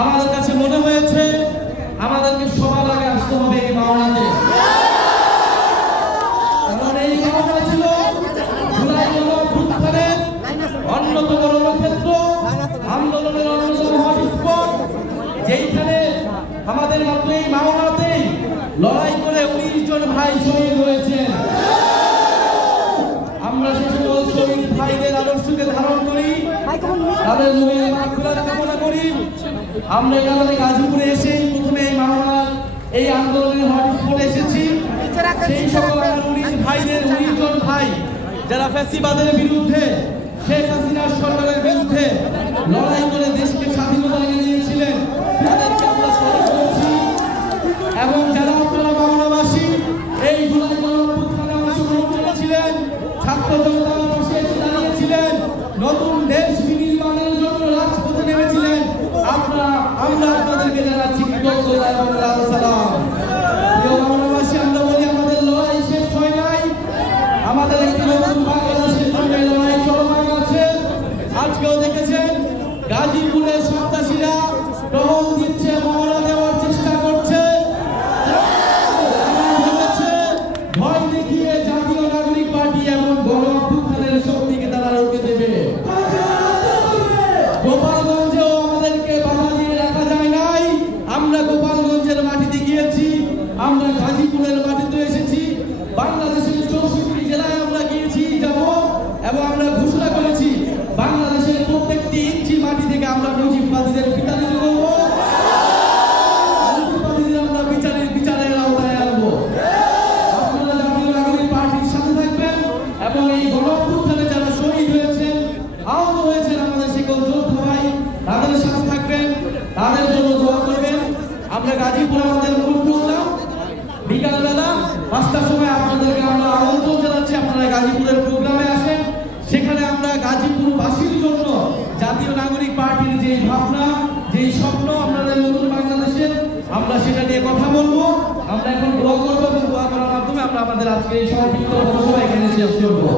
আমাদের কাছে মনে হয়েছে আমাদেরকে সবার আগে আসতে হবে এই মাওনাতে। কারণ এই মাওনা ছিল জুলাই গণঅভ্যুত্থানের অন্যতম রণক্ষেত্র, আন্দোলনের অন্যতম হটস্পট, যেইখানে আমাদের মাত্র এই মাওনাতেই লড়াই করে 19 জন ভাই শহীদ হয়েছেন। আমরা সেই সকল শহীদ ভাইদের আদর্শকে ধারণ করি, তাদের রুহের মাগফিরাত কামনা করি। আমরা এখানে গাজীপুরে এসে প্রথমে এই মাওনার এই আন্দোলনের হটস্পটে এসেছি। সেই সকল আমার 19 ভাইদের 19 জন ভাই যারা ফ্যাসিবাদের বিরুদ্ধে, শেখ হাসিনার সরকারের বিরুদ্ধে লড়াই করে দেশকে স্বাধীনতা এনে দিয়েছিলেন, তাদেরকে আমরা স্মরণ করছি। এবং যারা আপনারা বাংলাবাসী এই জুলাই গণঅভ্যুত্থানে অংশগ্রহণ করেছিলেন, ছাত্র জনতার পাশে এসে দাঁড়িয়েছিলেন, নতুন দেশ বিনির্মাণের জন্য রাজপথে নেমেছিলেন, আমরা আপনাদেরকে জানাচ্ছি কৃতজ্ঞতা এবং সালাম। প্রিয় বাংলাবাসী, আমরা বলি আমাদের লড়াই শেষ হয় নাই, আমাদের একটি নতুন বাংলাদেশের জন্য লড়াই চলমান আছে। আজকেও দেখেছেন গাজীপুরে সন্ত্রাসীরা টহল দিচ্ছে, মহড়া দেওয়ার চেষ্টা করছে। ভয় দেখিয়ে জাতীয় নাগরিক পার্টি এবং গণঅভ্যুত্থানের শক্তিকে তারা রুখে দেবে। গোপালগঞ্জেও আমাদেরকে বাধা দিয়ে রাখা যায় নাই। আমরা গোপালগঞ্জের মাটিতে গিয়েছি, আমরা গাজীপুরের মাটিতে এসেছি, বাংলাদেশের 64 জেলায় আমরা গিয়েছি যাব, এবং আমরা ঘোষণা করেছি বাংলাদেশের প্রত্যেকটি ইঞ্চি মাটি থেকে আমরা মুজিববাদীদের বিতাড়িত করব, মুজিববাদীদের আমরা বিচারের আওতায় আনবো। আপনারা জাতীয় নাগরিক পার্টির সাথে থাকবেন এবং এই গণঅভ্যুত্থানে যারা শহীদ হয়েছেন, আহত হয়েছেন আমাদের সকল যোদ্ধা ভাই, তাদের সাথে থাকবেন, তাদের জন্য দোয়া করবেন। আমরা গাজীপুরে আমাদের মূল প্রোগ্রাম বিকালবেলা 5টার সময় আপনাদেরকে আমরা আমন্ত্রণ জানাচ্ছি, আপনারা গাজীপুরের প্রোগ্রামে আসেন। সেখানে আমরা গাজীপুরবাসীর জন্য জাতীয় নাগরিক পার্টির যে ভাবনা, যে স্বপ্ন আপনাদের নতুন বাংলাদেশের, আমরা সেটা নিয়ে কথা বলবো। আমরা এখন দোয়া করবো এবং দোয়া করার মাধ্যমে আমরা আমাদের আজকে এই সংক্ষিপ্ত সভা এখানে শেষ করবো।